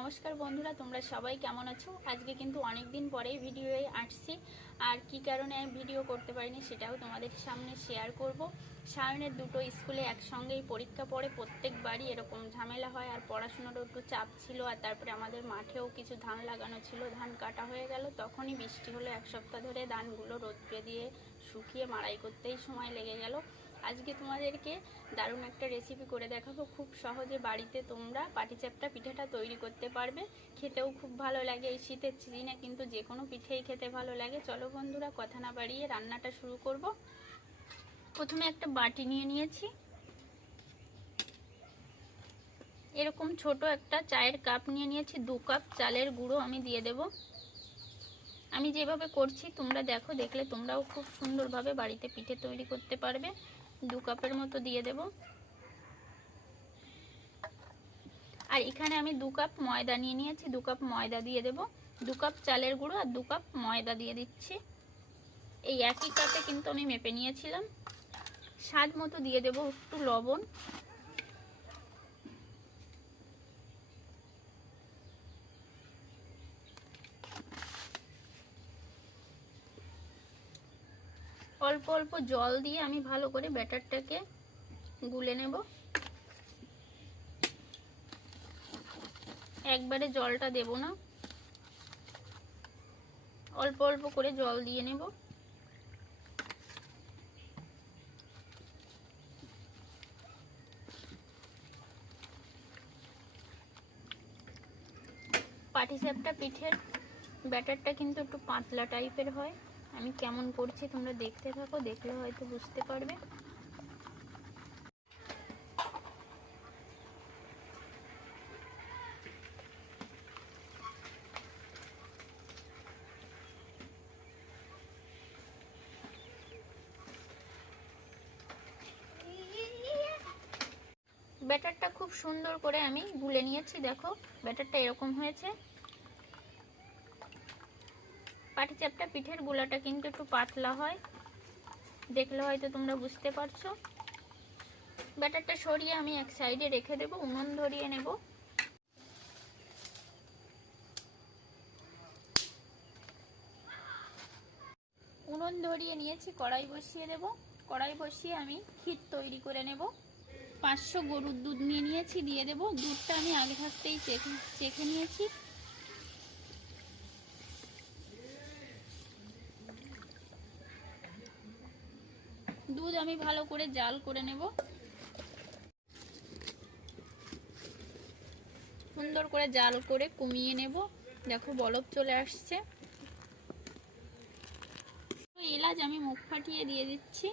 নমস্কার বন্ধুরা, তোমরা সবাই কেমন আছো? আজকে কিন্তু অনেক দিন পরেই ভিডিওয়ে আসছি। আর কি কারণে ভিডিও করতে পারিনি সেটাও তোমাদের সামনে শেয়ার করব। সায়নের দুটো স্কুলে একসঙ্গেই পরীক্ষা পড়ে, প্রত্যেকবারই এরকম ঝামেলা হয় আর পড়াশোনারও একটু চাপ ছিল আর তারপরে আমাদের মাঠেও কিছু ধান লাগানো ছিল, ধান কাটা হয়ে গেল, তখনই বৃষ্টি হলো, এক সপ্তাহ ধরে ধানগুলো রোদ্রে দিয়ে শুকিয়ে মাড়াই করতেই সময় লেগে গেল। আজকে তোমাদেরকে দারুণ একটা রেসিপি করে দেখাবো। খুব সহজে বাড়িতে তোমরা পাটিচাপটা পিঠাটা তৈরি করতে পারবে। খেতেও খুব ভালো লাগে। এই শীতের সিজনে কিন্তু যে কোনো পিঠেই খেতে ভালো লাগে। চলো বন্ধুরা, কথা না বাড়িয়ে রান্নাটা শুরু করব। প্রথমে একটা বাটি নিয়ে নিয়েছি। এরকম ছোট একটা চায়ের কাপ নিয়ে নিয়েছি। দু কাপ চালের গুঁড়ো আমি দিয়ে দেব। আমি যেভাবে করছি, তোমরা দেখো, দেখলে তোমরাও খুব সুন্দরভাবে বাড়িতে পিঠে তৈরি করতে পারবে। দু কাপের মতো দিয়ে দেব। আর এখানে আমি দু কাপ ময়দা নিয়ে নিয়েছি, দু কাপ ময়দা দিয়ে দেব। দু কাপ চালের গুঁড়ো আর দু কাপ ময়দা দিয়ে দিচ্ছি। এই একই কাপে কিন্তু আমি মেপে নিয়েছিলাম। স্বাদ মতো দিয়ে দেব একটু লবণ। অল্প অল্প জল দিয়ে আমি ভালো করে ব্যাটারটাকে গুলে নেব। একবারে জলটা দেব না। অল্প অল্প করে জল দিয়ে নেব। পাটিসাপটা পিঠের ব্যাটারটা কিন্তু একটু পাতলা টাইপের হয়। আমি কেমন করছি তোমরা দেখতে থাকো, দেখলে হয়তো বুঝতে পারবে। ব্যাটারটা খুব সুন্দর করে আমি গুলে নিয়েছি, দেখো, ব্যাটারটা এরকম হয়েছে। পাটিচাপটা পিঠের গোলাটা কিন্তু একটু পাতলা হয়। দেখলে হয়তো তোমরা বুঝতে পারছ। ব্যাটারটা সরিয়ে আমি এক সাইডে রেখে দেব, উনুন ধরিয়ে নেব। উনুন ধরিয়ে নিয়েছি, কড়াই বসিয়ে দেব। কড়াই বসিয়ে আমি ক্ষীর তৈরি করে নেব। পাঁচশো গরুর দুধ নিয়ে নিয়েছি, দিয়ে দেব। দুধটা আমি আগে থাকতেই চেখে চেখে নিয়েছি। আমি ভালো করে জাল করে নেব। সুন্দর করে জাল করে কমিয়ে নেব। দেখো বলব চলে আসছে। এলাচ আমি মুখ ফাটিয়ে দিয়ে দিচ্ছি।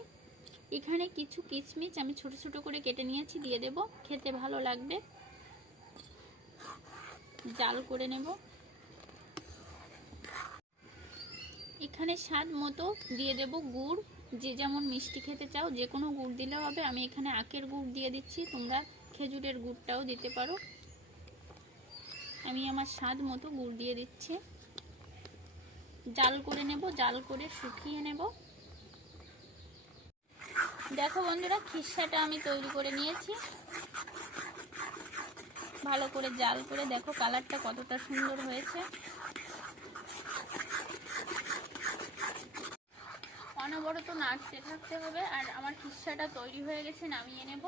এখানে কিছু কিচমিচ আমি ছোট ছোট করে কেটে নিয়েছি, দিয়ে দেব। খেতে ভালো লাগবে। জাল করে নেব। এখানে স্বাদ মতো দিয়ে দেব গুড়। যে যেমন মিষ্টি খেতে চাও যে কোনো গুড় দিলেও হবে। আমি এখানে আখের গুড় দিয়ে দিচ্ছি। তোমরা খেজুরের গুড়টাও দিতে পারো। আমি আমার স্বাদ মতো গুড় দিয়ে দিচ্ছি। জাল করে নেব, জাল করে শুকিয়ে নেব। দেখো বন্ধুরা, খিসাটা আমি তৈরি করে নিয়েছি। ভালো করে জাল করে দেখো কালারটা কতটা সুন্দর হয়েছে। অনবরত নাড়তে থাকতে হবে, আর আমার খিসাটা তৈরি হয়ে গেছে, নামিয়ে নেব।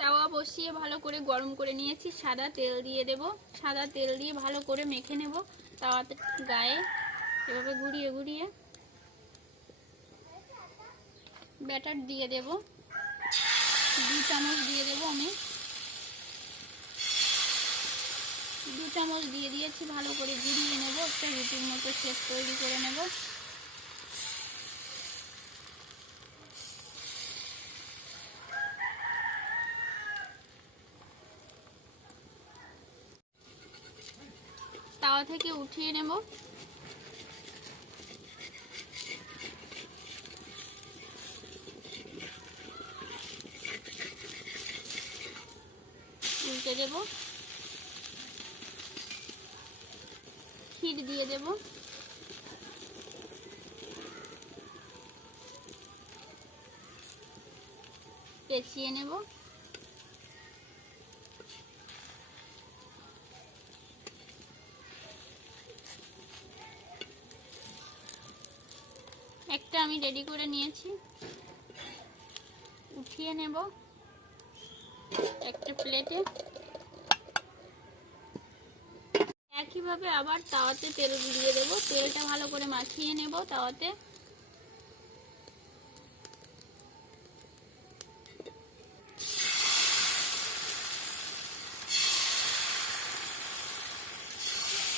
তাওয়া বসিয়ে ভালো করে গরম করে নিয়েছি, সাদা তেল দিয়ে দেব। সাদা তেল দিয়ে ভালো করে মেখে নেব তাওয়াতে গায়ে, এভাবে ঘুরিয়ে ঘুরিয়ে। ব্যাটার দিয়ে দেব। দু চামচ দিয়ে দেব আমি। দু চামচ দিয়ে দিয়েছি, ভালো করে ঘুরিয়ে নেব, একটা রুটির মতো শেপ তৈরি করে নেব। তাওয়া থেকে উঠিয়ে নেব। দিতে দেব। ক্ষীর দিয়ে দেব। পেঁচিয়ে নেব। একটা আমি রেডি করে নিয়েছি। উঠিয়ে নেব। একটা প্লেটে। একইভাবে আবার তাওয়াতে তেল দিয়ে দেবো। তেলটা ভালো করে মাখিয়ে নেব তাওয়াতে।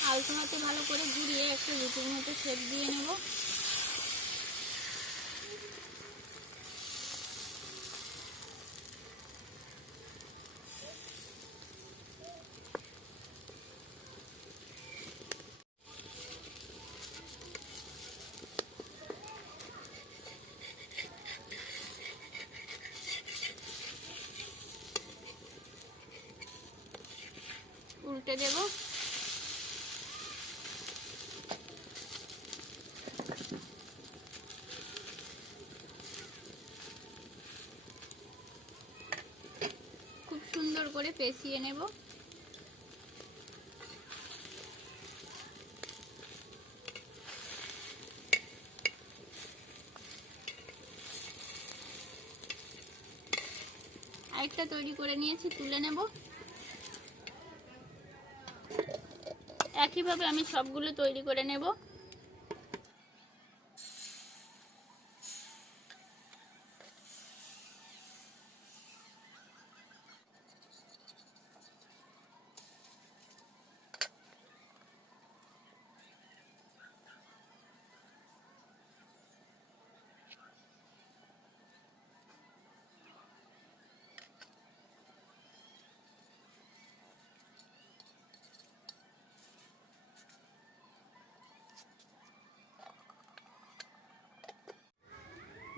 আলতো হাতে ভালো করে ঘুরিয়ে একটা রুটির মতো শেপ দিয়ে নেব। উল্টে দেবো খুব সুন্দর করে পেঁচিয়ে নেব। আরেকটা তৈরি করে নিয়েছি তুলে নেব। একইভাবে আমি সবগুলো তৈরি করে নেব।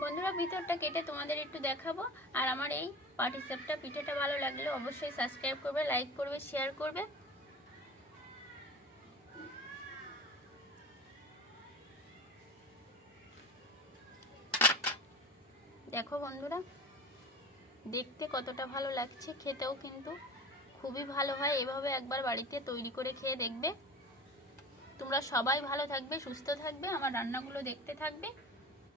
বন্ধুরা, ভিতরটা কেটে তোমাদের একটু দেখাবো। আর আমার এই পাটিসাপটা পিঠেটা ভালো লাগলে অবশ্যই সাবস্ক্রাইব করবে লাইক করবে শেয়ার করবে। দেখো বন্ধুরা, দেখতে কতটা ভালো লাগছে, খেতেও কিন্তু খুবই ভালো হয়। এভাবে একবার বাড়িতে তৈরি করে খেয়ে দেখবে। তোমরা সবাই ভালো থাকবে, সুস্থ থাকবে, আমার রান্নাগুলো দেখতে থাকবে।